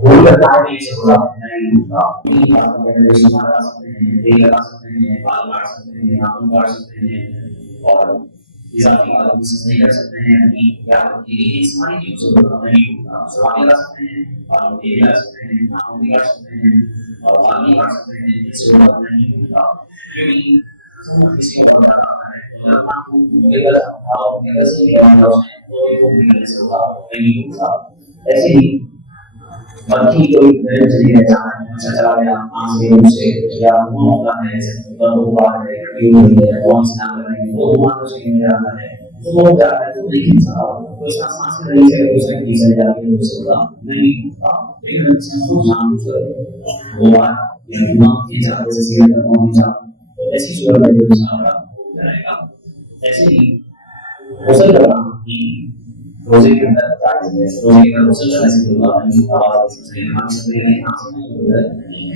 वो लगा है से थोड़ा नहीं होता नहीं खा सकते हैं सुबह खा सकते हैं तेल लगा सकते हैं बाल काट सकते हैं नाखून काट सकते हैं और इजाफी वालों की नहीं कर सकते हैं नहीं या ये सारी चीजों को नहीं सुबह लगा सकते हैं बालों तेल लगा सकते हैं नाखून काट सकते हैं और बाल भी काट सकते हैं इससे वो नहीं होता क्योंकि तो किसी को बनाना है तो आपको केवल आप केवल से ही बनाना है तो ये वो भी नहीं होगा नहीं होगा ऐसे ही बाकी कोई मेरे चलिए जाना है अच्छा चला गया आंख से मुंह से या मुंह होता है जैसे बंद हुआ है क्यों नहीं है कौन सी नाम है वो मान लो सही नहीं आता है तो वो जा रहा है तो नहीं खींचा तो इसका सांस के तरीके से उसे खींचा जाके उसे बोला नहीं होता लेकिन मैं इसको शाम से वो बात या दिमाग की जाते से सीधे करना नहीं चाहता तो ऐसी सूरत में जो सामना जाएगा ऐसे ही हो सकता है कि रोजे के अंदर रोजे के अंदर मुसलसल ऐसे लोग अपनी आवाज से